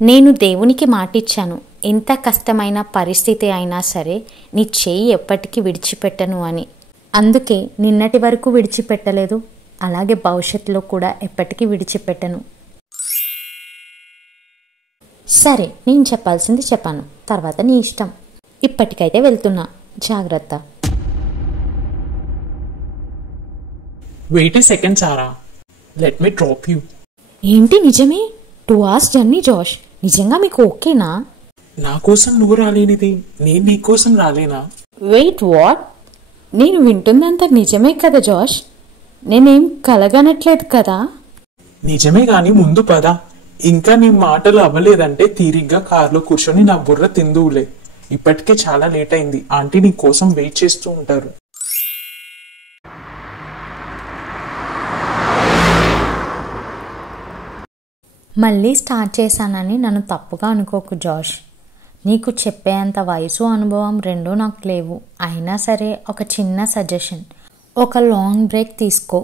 నేను దేవునికి మాటిచ్చాను, ఎంత కష్టమైన పరిస్థితి అయినా సరే నీ చెయ్యి ఎప్పటికీ విడిచిపెట్టను అని. అందుకే నిన్నటి వరకు విడిచిపెట్టలేదు, అలాగే భవిష్యత్తులో కూడా ఎప్పటికీ విడిచిపెట్టను. సరే, నేను చెప్పాల్సింది చెప్పాను, తర్వాత నీ ఇష్టం. ఇప్పటికైతే వెళ్తున్నా, జాగ్రత్త. Wait a second Sara, let me drop you. ఏంటి నిజమే? 2 hours జర్నీ జాష్, నిజంగా మీకు ఓకేనా? నా కోసం నువ్వు రాలేనిది నేను నీ కోసం రాలేనా? Wait, what? నేను వింటుందంతా నిజమే కదా జాష్? నేనేం కలగనట్లేదు కదా? నిజమే గాని ముందు పద. ఇంకా నీ మాటలు అవ్వలేదంటే తీరిగ్గా కార్లో కూర్చొని నా బుర్ర తిందువులే. ఇప్పటికే చాలా లేట్ అయింది, ఆంటీ నీ కోసం వెయిట్ చేస్తూ ఉంటారు. మళ్ళీ స్టార్ట్ చేశానని నన్ను తప్పుగా అనుకోకు జాష్. నీకు చెప్పేంత వయసు అనుభవం రెండూ నాకు లేవు. అయినా సరే ఒక చిన్న సజెషన్, ఒక లాంగ్ బ్రేక్ తీసుకో.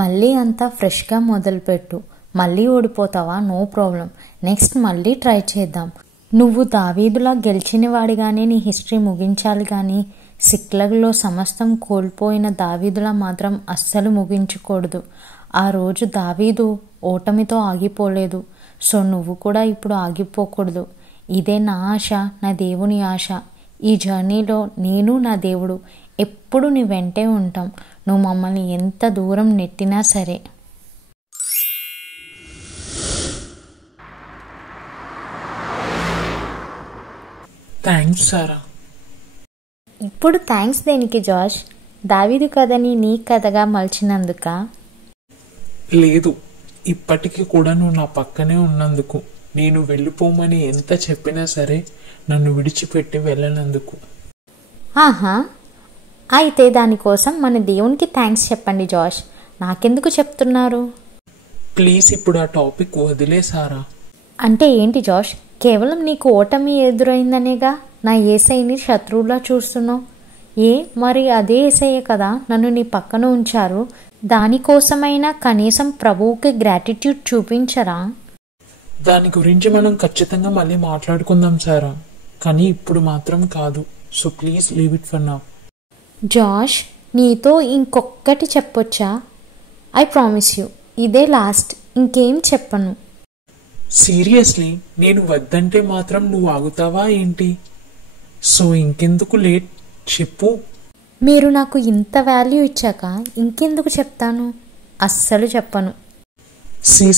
మళ్ళీ అంతా ఫ్రెష్గా మొదలుపెట్టు. మళ్ళీ ఓడిపోతావా? నో ప్రాబ్లం, నెక్స్ట్ మళ్ళీ ట్రై చేద్దాం. నువ్వు దావీదులా గెలిచిన వాడిగానే నీ హిస్టరీ ముగించాలి కానీ సిక్లగ్లో సమస్తం కోల్పోయిన దావీదులా మాత్రం అస్సలు ముగించకూడదు. ఆ రోజు దావీదు ఓటమితో ఆగిపోలేదు, సో నువ్వు కూడా ఇప్పుడు ఆగిపోకూడదు. ఇదే నా ఆశ, నా దేవుని ఆశ. ఈ జర్నీలో నేను, నా దేవుడు ఎప్పుడు నీ వెంటే ఉంటాం, నువ్వు మమ్మల్ని ఎంత దూరం నెట్టినా సరే. థ్యాంక్స్ సారా. ఇప్పుడు థ్యాంక్స్ దేనికి జాష్? దావీదు కథని నీ కథగా మలిచినందుక? లేదు, ఇప్పటికీ కూడా నువ్వు నా పక్కనే ఉన్నందుకు, నేను వెళ్ళిపోమని ఎంత చెప్పినా సరే నన్ను విడిచిపెట్టి వెళ్ళనందుకు. ఆహా, అయితే దానికోసం మన దేవునికి థ్యాంక్స్ చెప్పండి జాష్, నాకెందుకు చెప్తున్నారు? ప్లీజ్ ఇప్పుడు ఆ టాపిక్ వదిలేసారా. అంటే ఏంటి జాష్? కేవలం నీకు ఓటమి ఎదురైందనేగా నా యేసయ్యని శత్రువులా చూస్తున్నావు? మరి అదే యేసయ్య కదా నన్ను నీ పక్కన ఉంచారు. దానికోసమైనా కనీసం ప్రభువుకి గ్రాటిట్యూడ్ చూపించరా? దాని గురించి మనం ఖచ్చితంగా మళ్ళీ మాట్లాడుకుందాం సారా, కానీ ఇప్పుడు మాత్రం కాదు. So please leave it for now. Josh, నీతో ఇంకొక్కటి చెప్పొచ్చా? ఐ ప్రామిస్ యూ, ఇదే లాస్ట్, ఇంకేం చెప్పను. సీరియస్లీ, నేను వద్దంటే మాత్రం నువ్వు ఆగుతావా ఏంటి? సో ఇంకెందుకు లేట్, చెప్పు. మీరు నాకు ఇంత వాల్యూ ఇచ్చాక ఇంకెందుకు చెప్తాను? అస్సలు చెప్పను.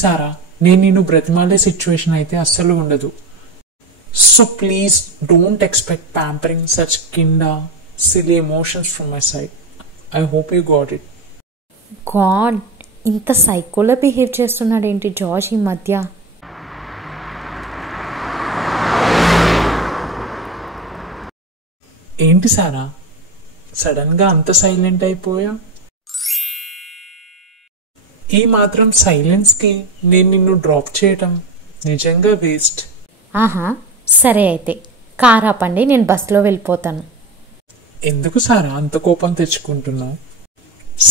సారా, నేను నిన్ను బ్రతిమాలే సిచ్యువేషన్ అయితే అస్సలు ఉండదు. So please don't expect pampering such kinda silly emotions from my side. I hope you got it. God, ఇంత సైకోలో బిహేవ్ చేస్తున్నాడు ఏంటి జాష్ ఈ మధ్య? ఏంటి సారా, సడన్ గా అంత సైలెంట్ అయిపోయా? ఈ మాత్రం సైలెన్స్ కి నేను నిన్ను డ్రాప్ చేయటం నిజంగా వేస్ట్. ఆహా, సరే అయితే కార్ ఆపండి, నేను బస్సులో వెళ్ళిపోతాను. ఎందుకు సారా అంత కోపం తెచ్చుకుంటున్నావు?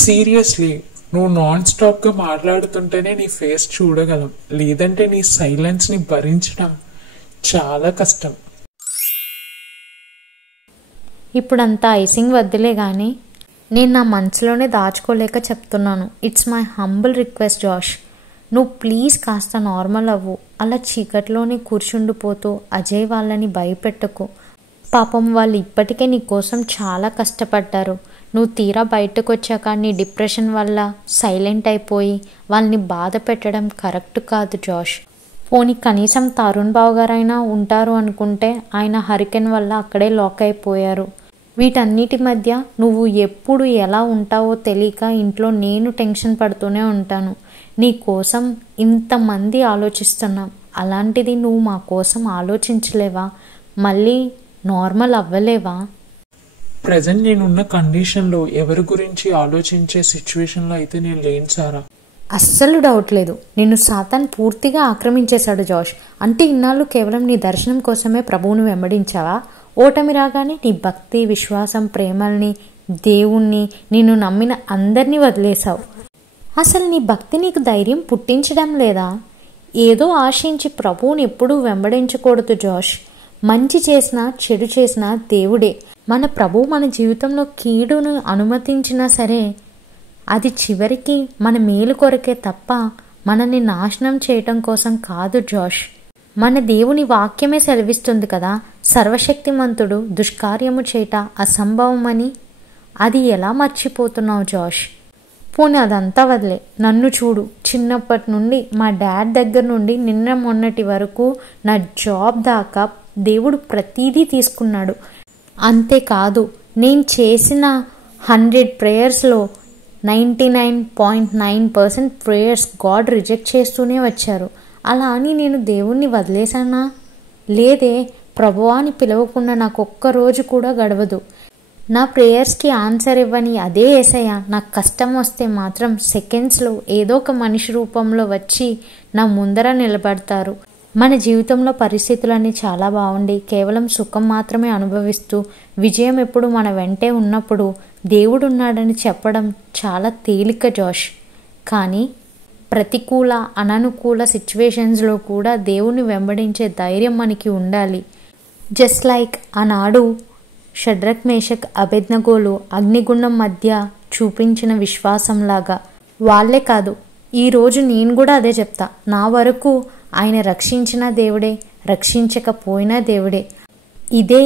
సీరియస్లీ, నువ్వు నాన్ స్టాప్ గా మాట్లాడుతుంటేనే నీ ఫేస్ చూడగలం, లేదంటే నీ సైలెన్స్ ని భరించడం చాలా కష్టం. ఇప్పుడంతా ఐసింగ్ వద్దులే కానీ నేను నా మనసులోనే దాచుకోలేక చెప్తున్నాను. It's my humble request Josh, నువ్వు ప్లీజ్ కాస్త నార్మల్ అవ్వు. అలా చీకట్లోనే కూర్చుండిపోతూ అజయ్ వాళ్ళని భయపెట్టకు. పాపం వాళ్ళు ఇప్పటికే నీ కోసం చాలా కష్టపడ్డారు. నువ్వు తీరా బయటకు వచ్చాక నీ డిప్రెషన్ వల్ల సైలెంట్ అయిపోయి వాళ్ళని బాధ పెట్టడం కరెక్ట్ కాదు జాష్. పోనీ కనీసం తరుణ్ బావ గారైనా ఉంటారు అనుకుంటే ఆయన హరికేన్ వల్ల అక్కడే లాక్ అయిపోయారు. వీటన్నిటి మధ్య నువ్వు ఎప్పుడు ఎలా ఉంటావో తెలియక ఇంట్లో నేను టెన్షన్ పడుతూనే ఉంటాను. నీ కోసం ఇంతమంది ఆలోచిస్తున్నాం, అలాంటిది నువ్వు మా కోసం ఆలోచించలేవా? మళ్ళీ నార్మల్ అవ్వలేవా? ప్రజెంట్ నేనున్న కండిషన్లో ఎవరి గురించి ఆలోచించే సిచ్యువేషన్లో అయితే నేను లేను సారా. అస్సలు డౌట్ లేదు, నిన్ను సాతాన్ పూర్తిగా ఆక్రమించేశాడు జాష్. అంటే ఇన్నాళ్ళు కేవలం నీ దర్శనం కోసమే ప్రభువుని వెంబడించావా? ఓటమి రాగానే నీ భక్తి, విశ్వాసం, ప్రేమల్ని, దేవుణ్ణి, నిన్ను నమ్మిన అందరినీ వదిలేశావు. అసలు నీ భక్తి నీకు ధైర్యం పుట్టించడం లేదా? ఏదో ఆశించి ప్రభువుని ఎప్పుడూ వెంబడించకూడదు జాష్. మంచి చేసినా చెడు చేసినా దేవుడే. మన ప్రభువు మన జీవితంలో కీడును అనుమతించినా సరే అది చివరికి మన మేలు కొరకే తప్ప మనల్ని నాశనం చేయటం కోసం కాదు జాష్. మన దేవుని వాక్యమే సెలవిస్తుంది కదా, సర్వశక్తిమంతుడు దుష్కార్యము చేయట అసంభవమని. అది ఎలా మర్చిపోతున్నావు జాష్? పోనీ అదంతా వదిలే, నన్ను చూడు. చిన్నప్పటి నుండి మా డాడ్ దగ్గర నుండి నిన్న మొన్నటి వరకు నా జాబ్ దాకా దేవుడు ప్రతీదీ తీసుకున్నాడు. అంతేకాదు, నేను చేసిన 100 ప్రేయర్స్లో 99.9% ప్రేయర్స్ గాడ్ రిజెక్ట్ చేస్తూనే వచ్చారు. అలా అని నేను దేవుణ్ణి వదిలేశానా? లేదే. ప్రభువాని పిలవకుండా నాకు ఒక్కరోజు కూడా గడవదు. నా ప్రేయర్స్కి ఆన్సర్ ఇవ్వని అదే యేసయ్య నాకు కష్టం వస్తే మాత్రం సెకండ్స్లో ఏదో ఒక మనిషి రూపంలో వచ్చి నా ముందర నిలబడతారు. మన జీవితంలో పరిస్థితులన్నీ చాలా బాగుండి కేవలం సుఖం మాత్రమే అనుభవిస్తూ విజయం ఎప్పుడు మన వెంటే ఉన్నప్పుడు దేవుడున్నాడని చెప్పడం చాలా తేలిక జాష్. కానీ ప్రతికూల అననుకూల సిచ్యువేషన్స్లో కూడా దేవుని వెంబడించే ధైర్యం మనకి ఉండాలి. జస్ట్ లైక్ ఆనాడు షడ్రక్ మేషక్ అబేద్నెగోలు అగ్నిగుండం మధ్య చూపించిన విశ్వాసంలాగా. వాళ్ళే కాదు, ఈరోజు నేను కూడా అదే చెప్తా. నా వరకు ఆయన రక్షించిన దేవుడే, రక్షించకపోయినా దేవుడే. ఇదే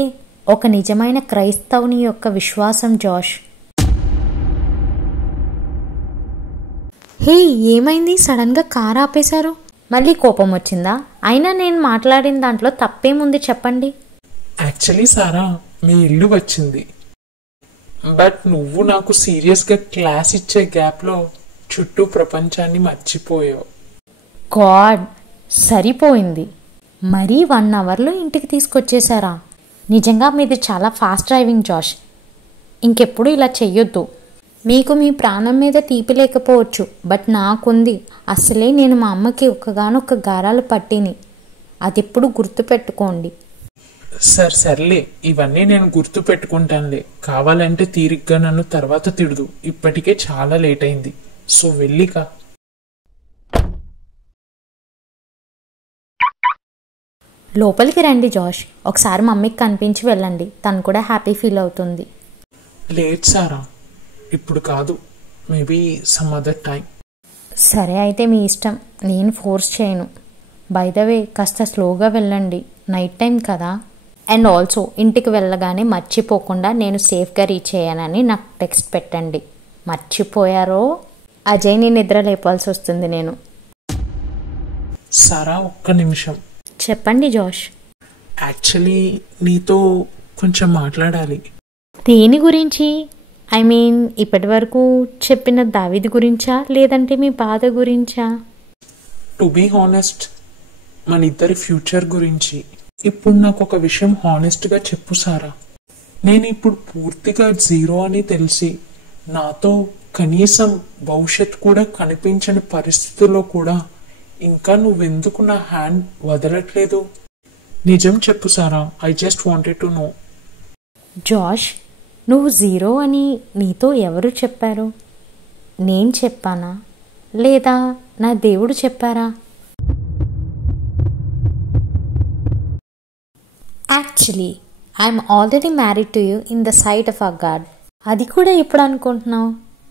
ఒక నిజమైన క్రైస్తవుని యొక్క విశ్వాసం జాష్. హే, ఏమైంది? సడన్గా కారు ఆపేశారు. మళ్ళీ కోపం వచ్చిందా? అయినా నేను మాట్లాడిన దాంట్లో తప్పేముంది చెప్పండి. యాక్చువల్లీ సారా, మీ ఇల్లు వచ్చింది, బట్ నువ్వు నాకు సీరియస్గా క్లాస్ ఇచ్చే గ్యాప్లో చుట్టూ ప్రపంచాన్ని మర్చిపోయావు. గాడ్, సరిపోయింది. మరీ 1 అవర్లో ఇంటికి తీసుకొచ్చేసారా? నిజంగా మీది చాలా ఫాస్ట్ డ్రైవింగ్ జాష్. ఇంకెప్పుడు ఇలా చెయ్యొద్దు. మీకు మీ ప్రాణం మీద తీపి లేకపోవచ్చు, బట్ నాకుంది. అసలే నేను మా అమ్మకి ఒక్కగానొక్క గారాలు పట్టిని. అదెప్పుడు గుర్తుపెట్టుకోండి. సర్లే, ఇవన్నీ నేను గుర్తు పెట్టుకుంటానులే. కావాలంటే తీరిగ్గా నన్ను తర్వాత తిడుదు. ఇప్పటికే చాలా లేట్ అయింది. సో వెళ్ళికా. లోపలికి రండి జాష్. ఒకసారి మమ్మీకి కనిపించి వెళ్ళండి, తను కూడా హ్యాపీ ఫీల్ అవుతుంది. లేట్ సారా, ఇప్పుడు కాదు, మేబీ సమ్ అదర్ టైం. సరే అయితే మీ ఇష్టం, నేను ఫోర్స్ చేయను. బై ద వే, కాస్త స్లోగా వెళ్ళండి, నైట్ టైం కదా. అండ్ ఆల్సో ఇంటికి వెళ్ళగానే మర్చిపోకుండా నేను సేఫ్గా రీచ్ అయ్యానని నాకు టెక్స్ట్ పెట్టండి. మర్చిపోయారో అజయ్ని నిద్ర లేపాల్సి వస్తుంది నేను. సారా, ఒక్క నిమిషం. చెప్పండి జాష్. యాక్చువల్లీ నీతో కొంచెం మాట్లాడాలి. దేని గురించి? ఐ మీన్ ఇప్పటి వరకు చెప్పిన దావీదు గురించా, లేదంటే మీ బాధ గురించా? టు బీ హానెస్ట్, మన ఇద్దరి ఫ్యూచర్ గురించి. ఇప్పుడు నాకు ఒక విషయం హానెస్ట్గా చెప్పు సారా. నేను ఇప్పుడు పూర్తిగా జీరో అని తెలిసి నాతో కనీసం భవిష్యత్ కూడా కనిపించని పరిస్థితుల్లో కూడా ఇంకా నువ్వెందుకు నా హ్యాండ్ వదలట్లేదు? నిజం చెప్పు Sara, I just wanted to know. Josh, నువ్వు జీరో అని నీతో ఎవరు చెప్పారు? నేను చెప్పానా, లేదా నా దేవుడు చెప్పారా? Actually I'm already married to you in the sight of our God. అది కూడా ఎప్పుడు అనుకుంటున్నావు?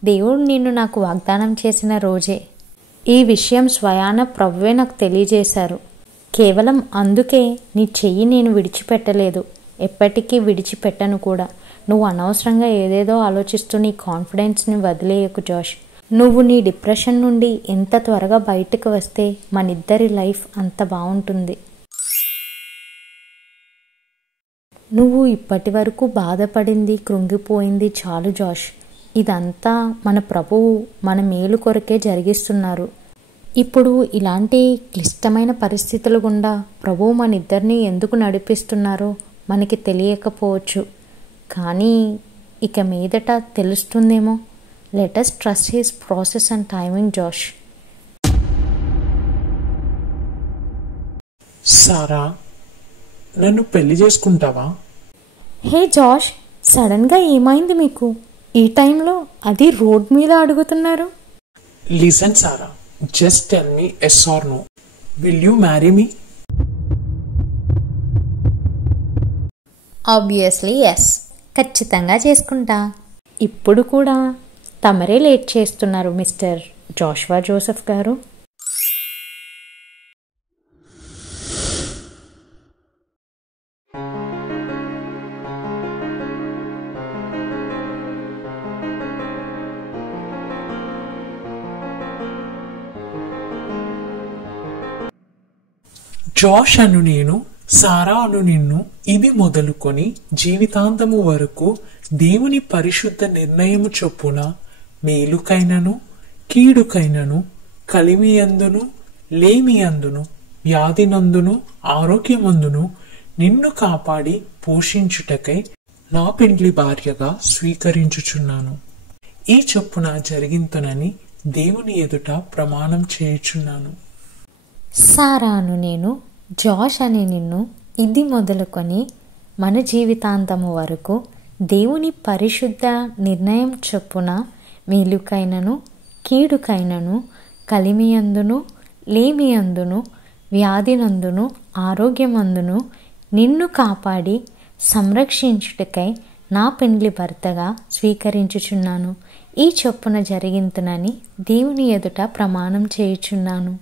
దేవుడు నిన్ను నాకు వాగ్దానం చేసిన రోజే. ఈ విషయం స్వయాన ప్రభువే నాకు తెలియజేశారు. కేవలం అందుకే నీ చెయ్యి నేను విడిచిపెట్టలేదు, ఎప్పటికీ విడిచిపెట్టను కూడా. నువ్వు అనవసరంగా ఏదేదో ఆలోచిస్తూ నీ కాన్ఫిడెన్స్ని వదిలేయకు జాష్. నువ్వు నీ డిప్రెషన్ నుండి ఎంత త్వరగా బయటకు వస్తే మనిద్దరి లైఫ్ అంత బాగుంటుంది. నువ్వు ఇప్పటి వరకు బాధపడింది, కృంగిపోయింది చాలు జాష్. ఇదంతా మన ప్రభువు మన మేలు కొరకే జరిగిస్తున్నారు. ఇప్పుడు ఇలాంటి క్లిష్టమైన పరిస్థితుల గుండా ప్రభువు మన ఇద్దరిని ఎందుకు నడిపిస్తున్నారో మనకి తెలియకపోవచ్చు, కానీ ఇక మీదట తెలుస్తుందేమో. Let us trust his process and timing Josh. Sara, నన్ను పెళ్లి చేసుకుంటావా? హే జాష్, సడన్గా ఏమైంది మీకు ఈ టైంలో? అది రోడ్ మీద అడుగుతున్నారు. Listen Sara, just tell me yes or no. Will you marry me? Obviously yes, ఖచ్చితంగా చేసుకుంటా. ఇప్పుడు కూడా తమరే లేట్ చేస్తున్నారు mister Joshua Joseph garu. Josh అను నేను, సారా అను నిన్ను ఇది మొదలుకొని జీవితాంతము వరకు దేవుని పరిశుద్ధ నిర్ణయము చొప్పున మేలుకైనను కీడుకైనను కలిమియందును లేమియందును వ్యాధినందును ఆరోగ్యమందును నిన్ను కాపాడి పోషించుటకై నా పెండ్లి భార్యగా స్వీకరించుచున్నాను. ఈ చొప్పున జరిగింతునని దేవుని ఎదుట ప్రమాణం చేయుచున్నాను. సారాను నేను, జాష్ అనే నిన్ను ఇది మొదలుకొని మన జీవితాంతము వరకు దేవుని పరిశుద్ధ నిర్ణయం చొప్పున మేలుకైనను కీడుకైనను కలిమియందును లేమియందును వ్యాధినందును ఆరోగ్యమందును నిన్ను కాపాడి సంరక్షించుటకై నా పెండ్లి భర్తగా స్వీకరించుచున్నాను. ఈ చొప్పున జరిగింతునని దేవుని ఎదుట ప్రమాణం చేయుచున్నాను.